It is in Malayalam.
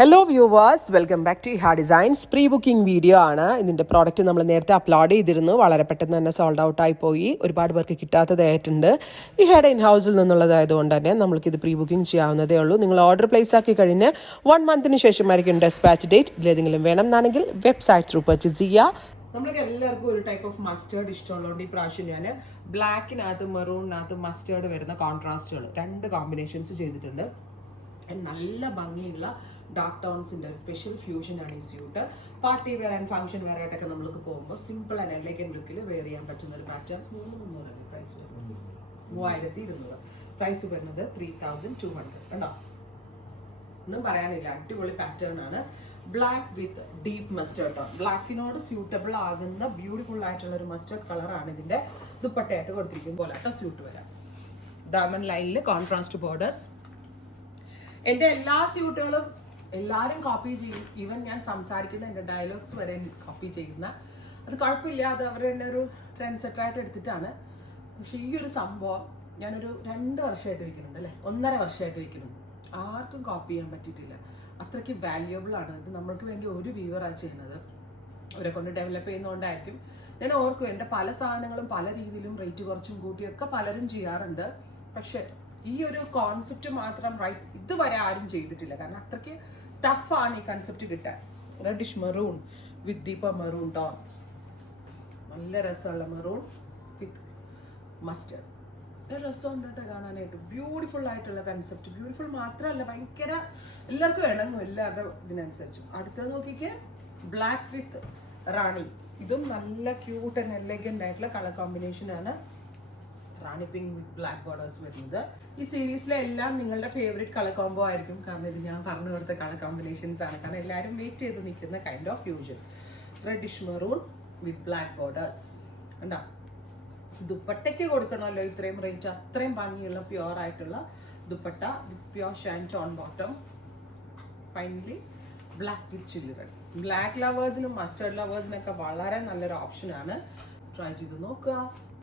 Hello viewers, welcome back to Iha designs. Pre booking video ആണ്. ഇതിൻ്റെ പ്രോഡക്റ്റ് നമ്മൾ നേരത്തെ അപ്ലോഡ് ചെയ്തിരുന്നു. വളരെ പെട്ടെന്ന് തന്നെ സോൾഡ് ഔട്ട് ആയി പോയി. ഒരുപാട് പേർക്ക് കിട്ടാത്തതായിട്ടുണ്ട്. ഇഹയുടെ ഇൻ ഹൗസിൽ നിന്നുള്ളതായതുകൊണ്ട് തന്നെ നമ്മൾക്കിത് പ്രീ ബുക്കിംഗ് ചെയ്യാവുന്നതേ ഉള്ളൂ. നിങ്ങൾ ഓർഡർ പ്ലേസ് ആക്കി കഴിഞ്ഞ് 1 മന്തിന് ശേഷമായിരിക്കും ഡെസ്പാച്ച് ഡേറ്റ്. ഇതിലേതെങ്കിലും വേണം എന്നാണെങ്കിൽ വെബ്സൈറ്റ് ത്രൂ പർച്ചേസ് ചെയ്യുക. നമ്മൾക്ക് എല്ലാവർക്കും ഒരു ടൈപ്പ് ഓഫ് മസ്റ്റേർഡ് ഇഷ്ടമുള്ളതുകൊണ്ട് ഈ പ്രാവശ്യം ഞാൻ ബ്ലാക്കിനകത്ത് മെറൂണിനകത്ത് മസ്റ്റേർഡ് വരുന്ന കോൺട്രാസ്റ്റുകൾ 2 കോമ്പിനേഷൻസ് ചെയ്തിട്ടുണ്ട്. നല്ല ഭംഗിയുള്ള ഡാർക്ക് ടോൺസിൻ്റെ ഒരു സ്പെഷ്യൽ ഫ്യൂഷനാണ് ഈ suit. Party wear and function wear ആയിട്ടൊക്കെ നമ്മൾക്ക് പോകുമ്പോൾ സിമ്പിൾ ആൻഡ് എലഗന്റ് ലുക്കിൽ വെയർ ചെയ്യാൻ പറ്റുന്ന ഒരു പാറ്റേൺ. 3,300 പ്രൈസ് വരുന്നത്, 3,200 പ്രൈസ് വരുന്നത് 3,200. കണ്ടോ, ഒന്നും പറയാനില്ല, അടിപൊളി പാറ്റേൺ ആണ്. Black with deep mustard tone, ബ്ലാക്കിനോട് സ്യൂട്ടബിൾ ആകുന്ന ബ്യൂട്ടിഫുൾ ആയിട്ടുള്ള ഒരു മസ്റ്റേർഡ് കളറാണ് ഇതിന്റെ ദുപ്പട്ടയായിട്ട് കൊടുത്തിരിക്കും പോലെ കേട്ടോ സ്യൂട്ട് വരാം. ഡയമണ്ട് ലൈനിൽ കോൺട്രാസ്റ്റ് ബോർഡേഴ്സ്. എൻ്റെ എല്ലാ സ്യൂട്ടുകളും എല്ലാവരും കോപ്പി ചെയ്യും. ഈവൻ ഞാൻ സംസാരിക്കുന്ന എൻ്റെ ഡയലോഗ്സ് വരെ കോപ്പി ചെയ്യുന്ന, അത് കുഴപ്പമില്ല, അത് അവർ തന്നെ ഒരു ട്രെൻഡ് സെറ്ററായിട്ട് എടുത്തിട്ടാണ്. പക്ഷെ ഈ ഒരു സംഭവം ഞാനൊരു 2 വർഷമായിട്ട് വയ്ക്കുന്നുണ്ട്, അല്ലേ, 1.5 വർഷമായിട്ട് വയ്ക്കുന്നുണ്ട്. ആർക്കും കോപ്പി ചെയ്യാൻ പറ്റിയിട്ടില്ല. അത്രയ്ക്ക് വാല്യുബിൾ ആണ് ഇത്. നമ്മൾക്ക് വേണ്ടി ഒരു വ്യൂവറാണ് ചെയ്യുന്നത്, അവരെ കൊണ്ട് ഡെവലപ്പ് ചെയ്യുന്നതുകൊണ്ടായിരിക്കും. ഞാൻ ഓർക്കും എൻ്റെ പല സാധനങ്ങളും പല രീതിയിലും റേറ്റ് കുറച്ചും കൂട്ടിയൊക്കെ പലരും ചെയ്യാറുണ്ട്. പക്ഷെ ഈ ഒരു കോൺസെപ്റ്റ് മാത്രം ഇതുവരെ ആരും ചെയ്തിട്ടില്ല. കാരണം അത്രയ്ക്ക് ടഫാണ് ഈ കൺസെപ്റ്റ് കിട്ടാൻ. റെഡിഷ് മെറൂൺ വിത്ത് ഡീപ്പർ മെറൂൺ ടോൺസ്, നല്ല രസമുള്ള മെറൂൺ വിത്ത് മസ്റ്റേർഡ്. രസമുണ്ട് കേട്ടോ കാണാനായിട്ട്. ബ്യൂട്ടിഫുൾ ആയിട്ടുള്ള കൺസെപ്റ്റ്. ബ്യൂട്ടിഫുൾ മാത്രമല്ല, ഭയങ്കര എല്ലാവർക്കും ഇണങ്ങും, എല്ലാവരുടെ ഇതിനനുസരിച്ചും. അടുത്തത് നോക്കിക്കേ, ബ്ലാക്ക് വിത്ത് റാണി. ഇതും നല്ല ക്യൂട്ട് ആൻഡ് എലഗന്റ് ആയിട്ടുള്ള കളർ കോമ്പിനേഷനാണ്. റാണി പിങ്ക് വിത്ത് ബ്ലാക്ക് ബോർഡേഴ്സ് വരുന്നത്. ഈ സീരീസിലെ എല്ലാം നിങ്ങളുടെ ഫേവറേറ്റ് കളർ കോംബോ ആയിരിക്കും. കാരണം ഇത് ഞാൻ പറഞ്ഞു കൊടുത്ത കളർ കോമ്പിനേഷൻസ് ആണ്. കാരണം എല്ലാവരും വെയിറ്റ് ചെയ്ത് നിൽക്കുന്ന kind of fusion. Reddish maroon with black borders. കണ്ടോ, ദുപ്പട്ടയ്ക്ക് കൊടുക്കണമല്ലോ ഇത്രയും റേറ്റ്. അത്രയും ഭംഗിയുള്ള പ്യുവർ ആയിട്ടുള്ള dupatta with pure shine tone bottom. Finally black with chilli red. Black ലവേഴ്സിനും മസ്റ്റേർഡ് ലവേഴ്സിനൊക്കെ വളരെ നല്ലൊരു ഓപ്ഷനാണ്. ട്രൈ ചെയ്ത് നോക്കുക.